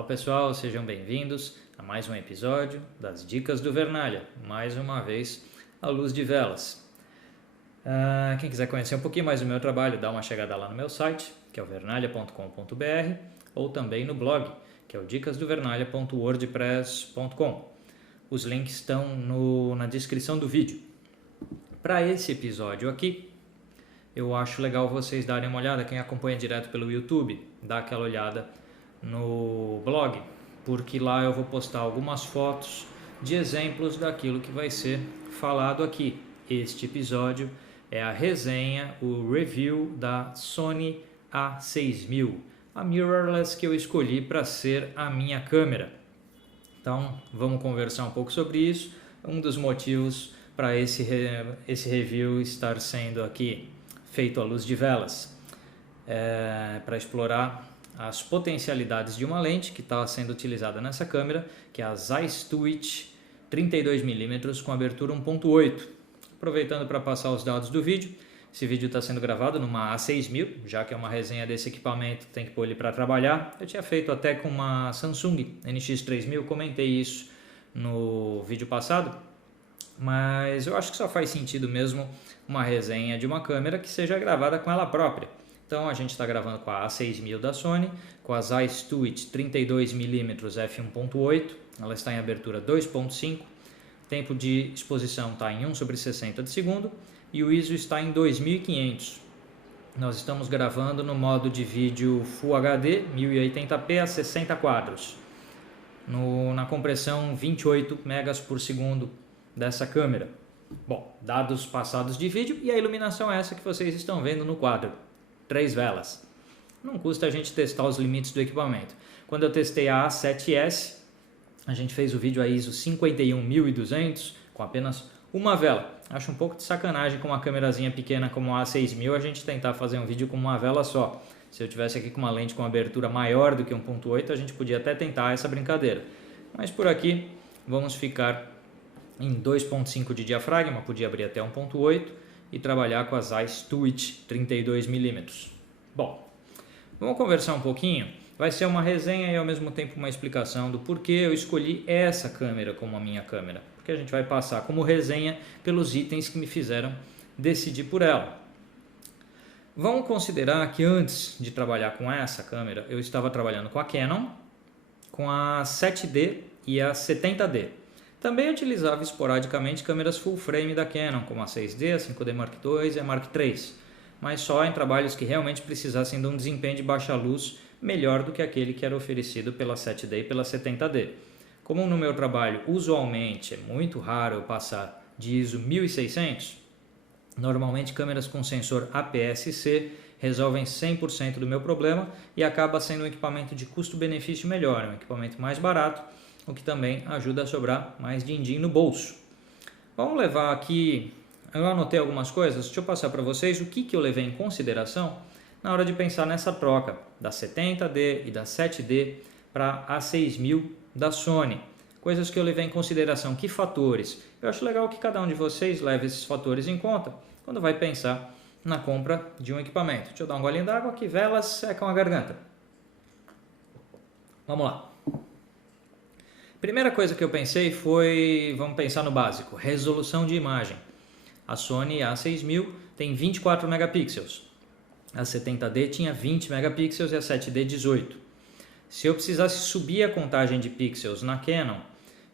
Olá pessoal, sejam bem-vindos a mais um episódio das Dicas do Vernalha, mais uma vez à luz de velas. Quem quiser conhecer um pouquinho mais do meu trabalho, dá uma chegada lá no meu site, que é o vernalha.com.br, ou também no blog, que é o dicasdovernalha.wordpress.com. Os links estão na descrição do vídeo. Para esse episódio aqui, eu acho legal vocês darem uma olhada, quem acompanha direto pelo YouTube, dá aquela olhada no blog, porque lá eu vou postar algumas fotos de exemplos daquilo que vai ser falado aqui. Este episódio é a resenha, o review da Sony A6000, a mirrorless que eu escolhi para ser a minha câmera. Então vamos conversar um pouco sobre isso, um dos motivos para esse review estar sendo aqui feito à luz de velas, para explorar as potencialidades de uma lente que está sendo utilizada nessa câmera, que é a Zeiss Twitch 32mm com abertura 1.8. Aproveitando para passar os dados do vídeo, esse vídeo está sendo gravado numa A6000, já que é uma resenha desse equipamento, tem que pôr ele para trabalhar. Eu tinha feito até com uma Samsung NX3000, comentei isso no vídeo passado, mas eu acho que só faz sentido mesmo uma resenha de uma câmera que seja gravada com ela própria. Então a gente está gravando com a A6000 da Sony, com a Zeiss Twitch 32mm f1.8, ela está em abertura 2.5, tempo de exposição está em 1/60 de segundo e o ISO está em 2500. Nós estamos gravando no modo de vídeo Full HD 1080p a 60 quadros, na compressão 28 megas por segundo dessa câmera. Bom, dados passados de vídeo, e a iluminação é essa que vocês estão vendo no quadro. 3 velas. Não custa a gente testar os limites do equipamento. Quando eu testei a A7S, a gente fez o vídeo a ISO 51200 com apenas uma vela. Acho um pouco de sacanagem com uma câmerazinha pequena como a A6000 a gente tentar fazer um vídeo com uma vela só. Se eu tivesse aqui com uma lente com abertura maior do que 1.8, a gente podia até tentar essa brincadeira. Mas por aqui vamos ficar em 2.5 de diafragma, podia abrir até 1.8 e trabalhar com a Zeiss Twitch 32mm. Bom, vamos conversar um pouquinho. Vai ser uma resenha e ao mesmo tempo uma explicação do porquê eu escolhi essa câmera como a minha câmera. Porque a gente vai passar como resenha pelos itens que me fizeram decidir por ela. Vamos considerar que antes de trabalhar com essa câmera, eu estava trabalhando com a Canon, com a 7D e a 70D. Também utilizava esporadicamente câmeras full frame da Canon, como a 6D, a 5D Mark II e a Mark III, mas só em trabalhos que realmente precisassem de um desempenho de baixa luz melhor do que aquele que era oferecido pela 7D e pela 70D. Como no meu trabalho usualmente é muito raro eu passar de ISO 1600, normalmente câmeras com sensor APS-C resolvem 100% do meu problema e acaba sendo um equipamento de custo-benefício melhor, um equipamento mais barato, o que também ajuda a sobrar mais din-din no bolso. Vamos levar aqui, eu anotei algumas coisas, deixa eu passar para vocês o que eu levei em consideração na hora de pensar nessa troca da 70D e da 7D para a A6000 da Sony. Coisas que eu levei em consideração, que fatores? Eu acho legal que cada um de vocês leve esses fatores em conta quando vai pensar na compra de um equipamento. Deixa eu dar um golinho d'água que velas secam a garganta. Vamos lá. Primeira coisa que eu pensei foi, vamos pensar no básico, resolução de imagem. A Sony A6000 tem 24 megapixels, a 70D tinha 20 megapixels e a 7D 18. Se eu precisasse subir a contagem de pixels na Canon,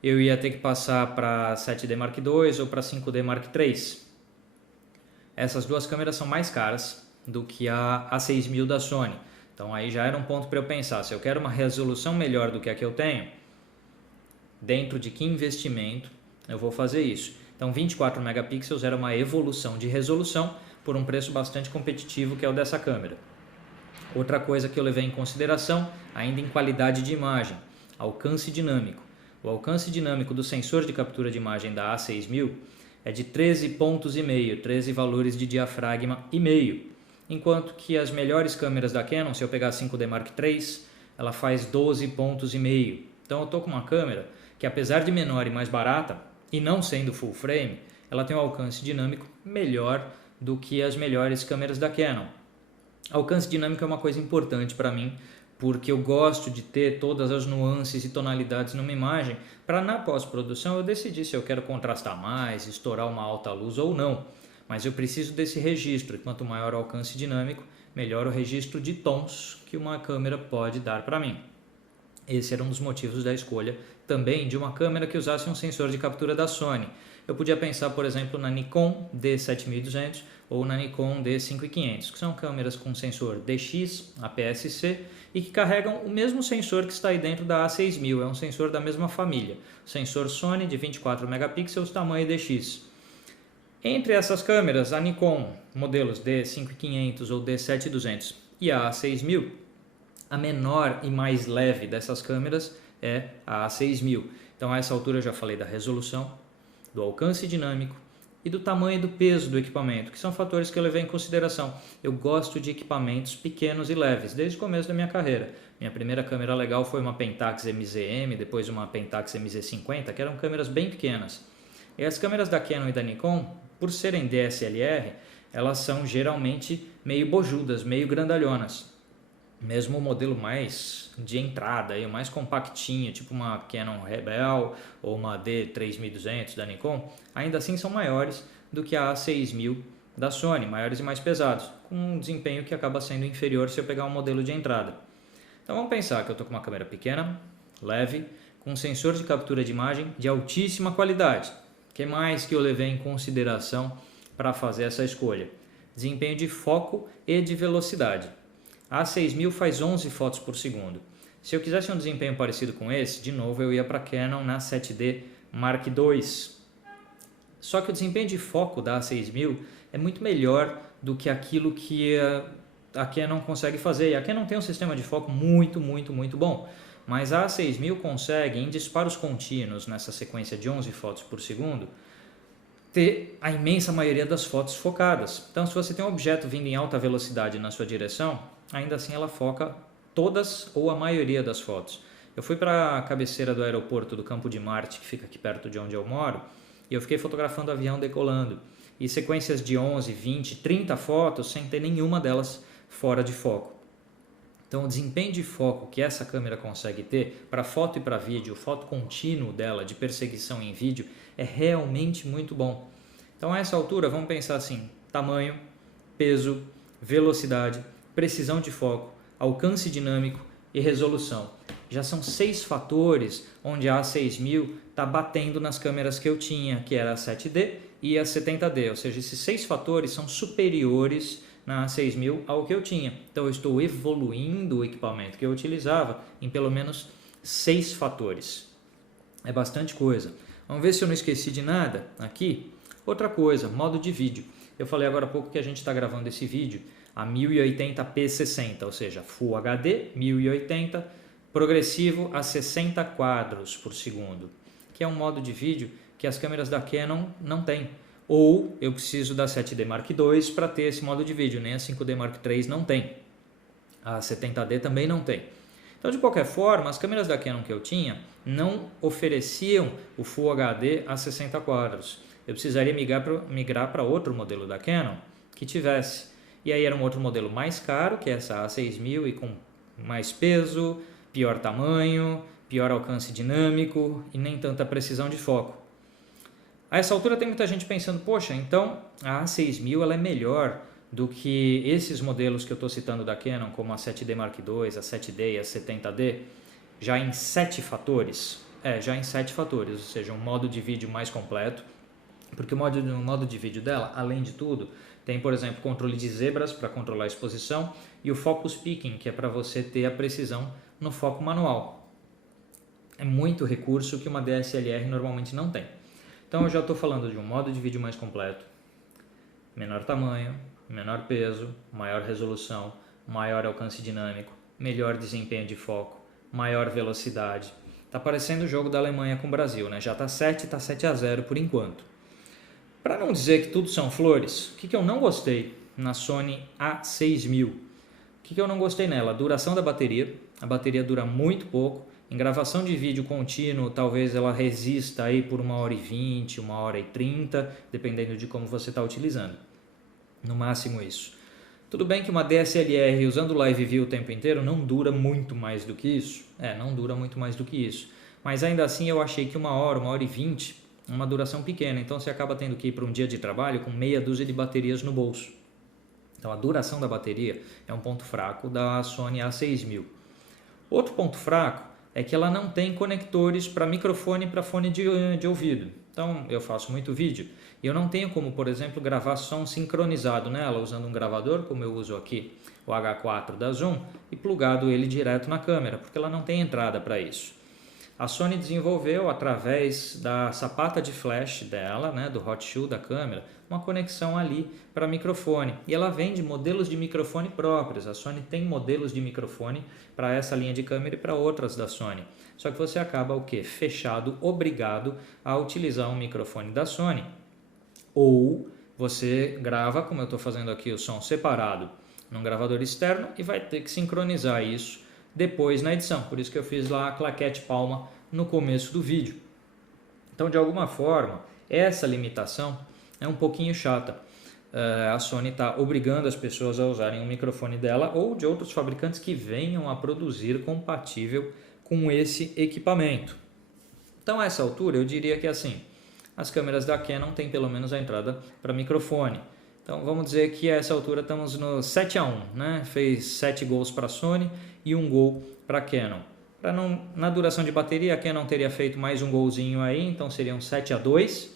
eu ia ter que passar para 7D Mark II ou para 5D Mark III. Essas duas câmeras são mais caras do que a A6000 da Sony. Então aí já era um ponto para eu pensar, se eu quero uma resolução melhor do que a que eu tenho, dentro de que investimento eu vou fazer isso. Então 24 megapixels era uma evolução de resolução por um preço bastante competitivo que é o dessa câmera. Outra coisa que eu levei em consideração, ainda em qualidade de imagem, alcance dinâmico. O alcance dinâmico do sensor de captura de imagem da A6000 é de 13 pontos e meio, 13 valores de diafragma e meio, enquanto que as melhores câmeras da Canon, se eu pegar a 5D Mark III, ela faz 12 pontos e meio. Então eu estou com uma câmera que, apesar de menor e mais barata, e não sendo full frame, ela tem um alcance dinâmico melhor do que as melhores câmeras da Canon. Alcance dinâmico é uma coisa importante para mim, porque eu gosto de ter todas as nuances e tonalidades numa imagem para na pós-produção eu decidir se eu quero contrastar mais, estourar uma alta luz ou não. Mas eu preciso desse registro, e quanto maior o alcance dinâmico, melhor o registro de tons que uma câmera pode dar para mim. Esse era um dos motivos da escolha também de uma câmera que usasse um sensor de captura da Sony. Eu podia pensar, por exemplo, na Nikon D7200 ou na Nikon D5500, que são câmeras com sensor DX, APS-C, e que carregam o mesmo sensor que está aí dentro da A6000, é um sensor da mesma família. Sensor Sony de 24 megapixels, tamanho DX. Entre essas câmeras, a Nikon, modelos D5500 ou D7200 e a A6000, a menor e mais leve dessas câmeras é a A6000. Então a essa altura eu já falei da resolução, do alcance dinâmico e do tamanho e do peso do equipamento, que são fatores que eu levei em consideração. Eu gosto de equipamentos pequenos e leves, desde o começo da minha carreira. Minha primeira câmera legal foi uma Pentax MZM, depois uma Pentax MZ50, que eram câmeras bem pequenas. E as câmeras da Canon e da Nikon, por serem DSLR, elas são geralmente meio bojudas, meio grandalhonas. Mesmo o modelo mais de entrada, o mais compactinho, tipo uma Canon Rebel ou uma D3200 da Nikon, ainda assim são maiores do que a A6000 da Sony, maiores e mais pesados, com um desempenho que acaba sendo inferior se eu pegar um modelo de entrada. Então vamos pensar que eu estou com uma câmera pequena, leve, com um sensor de captura de imagem de altíssima qualidade. O que mais que eu levei em consideração para fazer essa escolha? Desempenho de foco e de velocidade. A A6000 faz 11 fotos por segundo. Se eu quisesse um desempenho parecido com esse, de novo eu ia para a Canon na 7D Mark II. Só que o desempenho de foco da A6000 é muito melhor do que aquilo que a Canon consegue fazer. E a Canon tem um sistema de foco muito bom. Mas a A6000 consegue, em disparos contínuos, nessa sequência de 11 fotos por segundo, ter a imensa maioria das fotos focadas. Então, se você tem um objeto vindo em alta velocidade na sua direção, ainda assim ela foca todas ou a maioria das fotos. Eu fui para a cabeceira do aeroporto do Campo de Marte, que fica aqui perto de onde eu moro, e eu fiquei fotografando o avião decolando. E sequências de 11, 20, 30 fotos sem ter nenhuma delas fora de foco. Então, o desempenho de foco que essa câmera consegue ter para foto e para vídeo, o foto contínuo dela de perseguição em vídeo, é realmente muito bom. Então, a essa altura, vamos pensar assim: tamanho, peso, velocidade, precisão de foco, alcance dinâmico e resolução. Já são 6 fatores onde a A6000 está batendo nas câmeras que eu tinha, que era a 7D e a 70D. Ou seja, esses 6 fatores são superiores na A6000 ao que eu tinha. Então eu estou evoluindo o equipamento que eu utilizava em pelo menos 6 fatores. É bastante coisa. Vamos ver se eu não esqueci de nada aqui. Outra coisa, modo de vídeo. Eu falei agora há pouco que a gente está gravando esse vídeo a 1080p60, ou seja, Full HD 1080, progressivo a 60 quadros por segundo, que é um modo de vídeo que as câmeras da Canon não têm. Ou eu preciso da 7D Mark II para ter esse modo de vídeo, nem a 5D Mark III não tem. A 70D também não tem. Então, de qualquer forma, as câmeras da Canon que eu tinha não ofereciam o Full HD a 60 quadros. Eu precisaria migrar para outro modelo da Canon que tivesse. E aí era um outro modelo mais caro, que é essa A6000, e com mais peso, pior tamanho, pior alcance dinâmico e nem tanta precisão de foco. A essa altura tem muita gente pensando, poxa, então a A6000 ela é melhor do que esses modelos que eu estou citando da Canon, como a 7D Mark II, a 7D e a 70D, já em 7 fatores. Já em 7 fatores, ou seja, um modo de vídeo mais completo, porque o modo de vídeo dela, além de tudo, tem, por exemplo, controle de zebras para controlar a exposição e o focus picking, que é para você ter a precisão no foco manual. É muito recurso que uma DSLR normalmente não tem. Então eu já estou falando de um modo de vídeo mais completo, menor tamanho, menor peso, maior resolução, maior alcance dinâmico, melhor desempenho de foco, maior velocidade. Está parecendo o jogo da Alemanha com o Brasil, né? Já está 7-0 por enquanto. Para não dizer que tudo são flores, o que eu não gostei na Sony A6000? O que eu não gostei nela? A duração da bateria. A bateria dura muito pouco. Em gravação de vídeo contínuo, talvez ela resista aí por 1h20, 1h30, dependendo de como você está utilizando. No máximo isso. Tudo bem que uma DSLR usando Live View o tempo inteiro não dura muito mais do que isso. Não dura muito mais do que isso. Mas ainda assim eu achei que 1 hora e 20, uma duração pequena. Então você acaba tendo que ir para um dia de trabalho com meia dúzia de baterias no bolso. Então a duração da bateria é um ponto fraco da Sony A6000. Outro ponto fraco é que ela não tem conectores para microfone e para fone de ouvido. Então eu faço muito vídeo e eu não tenho como, por exemplo, gravar som sincronizado nela usando um gravador, como eu uso aqui o H4 da Zoom, e plugado ele direto na câmera, porque ela não tem entrada para isso. A Sony desenvolveu, através da sapata de flash dela, do hot shoe da câmera, uma conexão ali para microfone. E ela vende modelos de microfone próprios. A Sony tem modelos de microfone para essa linha de câmera e para outras da Sony. Só que você acaba o quê? Fechado, obrigado a utilizar um microfone da Sony. Ou você grava, como eu estou fazendo aqui, o som separado num gravador externo e vai ter que sincronizar isso depois na edição. Por isso que eu fiz lá a claquete palma no começo do vídeo. Então, de alguma forma, essa limitação é um pouquinho chata. A Sony está obrigando as pessoas a usarem o microfone dela ou de outros fabricantes que venham a produzir compatível com esse equipamento. Então, a essa altura, eu diria que assim, as câmeras da Canon têm pelo menos a entrada para microfone. Então, vamos dizer que a essa altura estamos no 7-1, né? Fez 7 gols para a Sony e 1 gol para a Canon. Na duração de bateria, a Canon teria feito mais um golzinho aí, então seriam 7-2.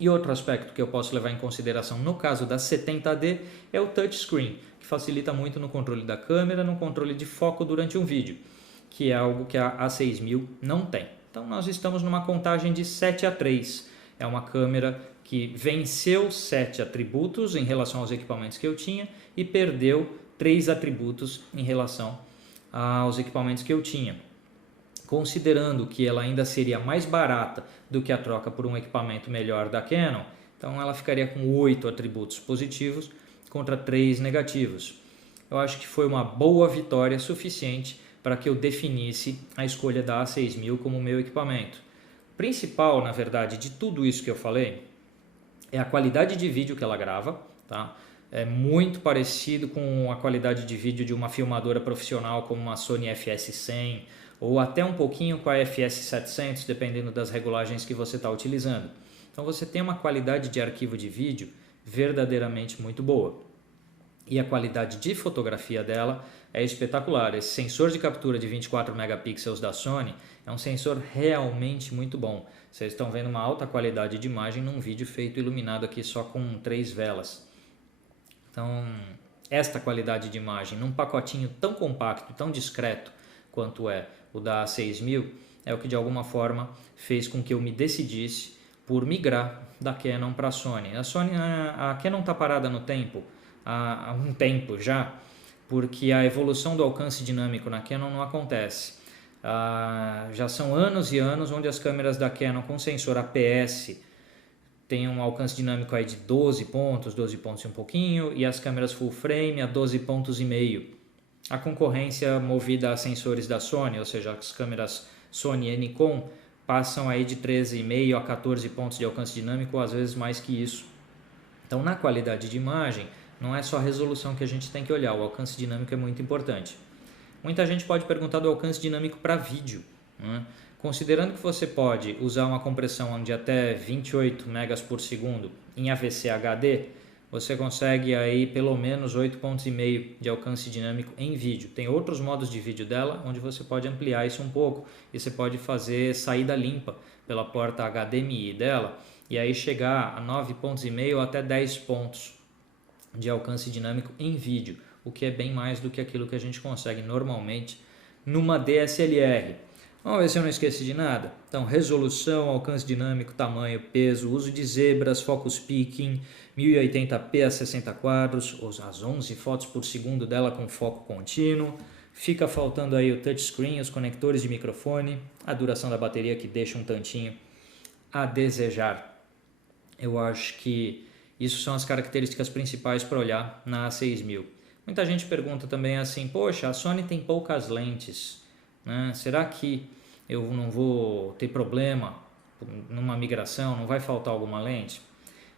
E outro aspecto que eu posso levar em consideração no caso da 70D é o touchscreen, que facilita muito no controle da câmera, no controle de foco durante um vídeo, que é algo que a A6000 não tem. Então nós estamos numa contagem de 7-3. É uma câmera que venceu 7 atributos em relação aos equipamentos que eu tinha e perdeu 3 atributos em relação aos equipamentos que eu tinha. Considerando que ela ainda seria mais barata do que a troca por um equipamento melhor da Canon, então ela ficaria com 8 atributos positivos contra 3 negativos. Eu acho que foi uma boa vitória suficiente para que eu definisse a escolha da A6000 como meu equipamento. O principal, na verdade, de tudo isso que eu falei é a qualidade de vídeo que ela grava, tá? É muito parecido com a qualidade de vídeo de uma filmadora profissional como uma Sony FS100 ou até um pouquinho com a FS700, dependendo das regulagens que você está utilizando. Então você tem uma qualidade de arquivo de vídeo verdadeiramente muito boa. E a qualidade de fotografia dela é espetacular. Esse sensor de captura de 24 megapixels da Sony é um sensor realmente muito bom. Vocês estão vendo uma alta qualidade de imagem num vídeo feito iluminado aqui só com 3 velas. Então, esta qualidade de imagem num pacotinho tão compacto, tão discreto quanto é o da A6000, é o que de alguma forma fez com que eu me decidisse por migrar da Canon para a Sony. A Canon está parada no tempo, há um tempo já, porque a evolução do alcance dinâmico na Canon não acontece. Já são anos e anos onde as câmeras da Canon com sensor APS tem um alcance dinâmico aí de 12 pontos e um pouquinho, e as câmeras full frame a 12 pontos e meio. A concorrência movida a sensores da Sony, ou seja, as câmeras Sony e Nikon, passam aí de 13,5 a 14 pontos de alcance dinâmico, ou às vezes mais que isso. Então, na qualidade de imagem, não é só a resolução que a gente tem que olhar, o alcance dinâmico é muito importante. Muita gente pode perguntar do alcance dinâmico para vídeo, né? Considerando que você pode usar uma compressão de até 28 megas por segundo em AVC HD, você consegue aí pelo menos 8,5 pontos de alcance dinâmico em vídeo. Tem outros modos de vídeo dela onde você pode ampliar isso um pouco e você pode fazer saída limpa pela porta HDMI dela e aí chegar a 9,5 pontos ou até 10 pontos de alcance dinâmico em vídeo, o que é bem mais do que aquilo que a gente consegue normalmente numa DSLR. Vamos ver se eu não esqueci de nada. Então, resolução, alcance dinâmico, tamanho, peso, uso de zebras, focus peaking, 1080p a 60 quadros, as 11 fotos por segundo dela com foco contínuo. Fica faltando aí o touchscreen, os conectores de microfone, a duração da bateria que deixa um tantinho a desejar. Eu acho que isso são as características principais para olhar na A6000. Muita gente pergunta também assim, poxa, a Sony tem poucas lentes, né? Será que eu não vou ter problema numa migração, não vai faltar alguma lente?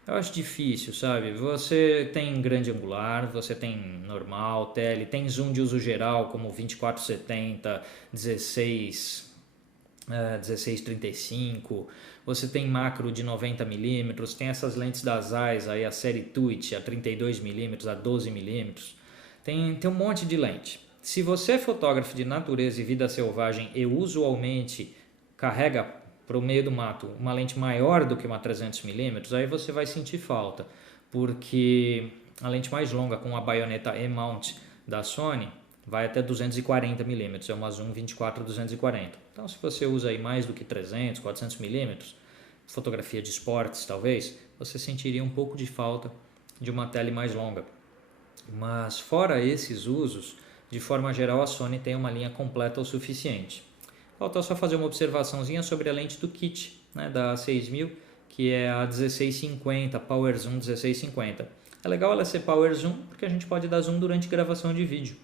Eu acho difícil, sabe? Você tem grande angular, você tem normal, tele, tem zoom de uso geral como 24-70, 16-35, você tem macro de 90mm, tem essas lentes da Zeiss, aí a série Twitch a 32mm, a 12mm, tem um monte de lente. Se você é fotógrafo de natureza e vida selvagem e usualmente carrega para o meio do mato uma lente maior do que uma 300mm, aí você vai sentir falta, porque a lente mais longa com a baioneta E-mount da Sony vai até 240mm, é uma zoom 24-240. Então se você usa aí mais do que 300, 400mm, fotografia de esportes talvez, você sentiria um pouco de falta de uma tele mais longa. Mas fora esses usos, de forma geral a Sony tem uma linha completa o suficiente. Falta só fazer uma observaçãozinha sobre a lente do kit, né, da A6000, que é a 1650, Power Zoom 1650. É legal ela ser Power Zoom porque a gente pode dar zoom durante gravação de vídeo.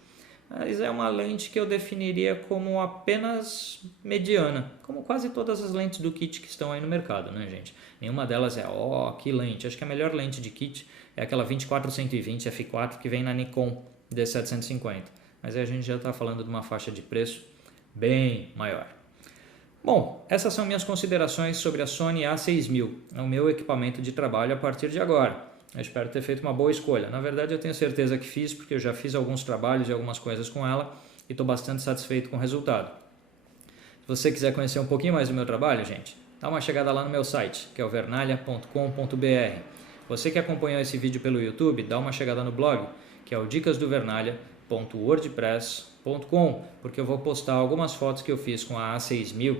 Mas é uma lente que eu definiria como apenas mediana, como quase todas as lentes do kit que estão aí no mercado, né, gente? Nenhuma delas é, que lente. Acho que a melhor lente de kit é aquela 24-120 f4 que vem na Nikon D750. Mas aí a gente já está falando de uma faixa de preço bem maior. Bom, essas são minhas considerações sobre a Sony A6000, o meu equipamento de trabalho a partir de agora. Eu espero ter feito uma boa escolha. Na verdade, eu tenho certeza que fiz, porque eu já fiz alguns trabalhos e algumas coisas com ela e estou bastante satisfeito com o resultado. Se você quiser conhecer um pouquinho mais do meu trabalho, gente, dá uma chegada lá no meu site, que é o vernalha.com.br. Você que acompanhou esse vídeo pelo YouTube, dá uma chegada no blog, que é o dicasdovernalha.wordpress.com, porque eu vou postar algumas fotos que eu fiz com a A6000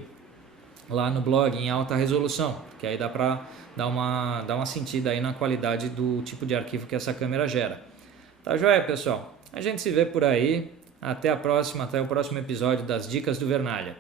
lá no blog em alta resolução, que aí dá para dar uma sentida aí na qualidade do tipo de arquivo que essa câmera gera. Tá joia, pessoal? A gente se vê por aí. Até a próxima, até o próximo episódio das Dicas do Vernalha.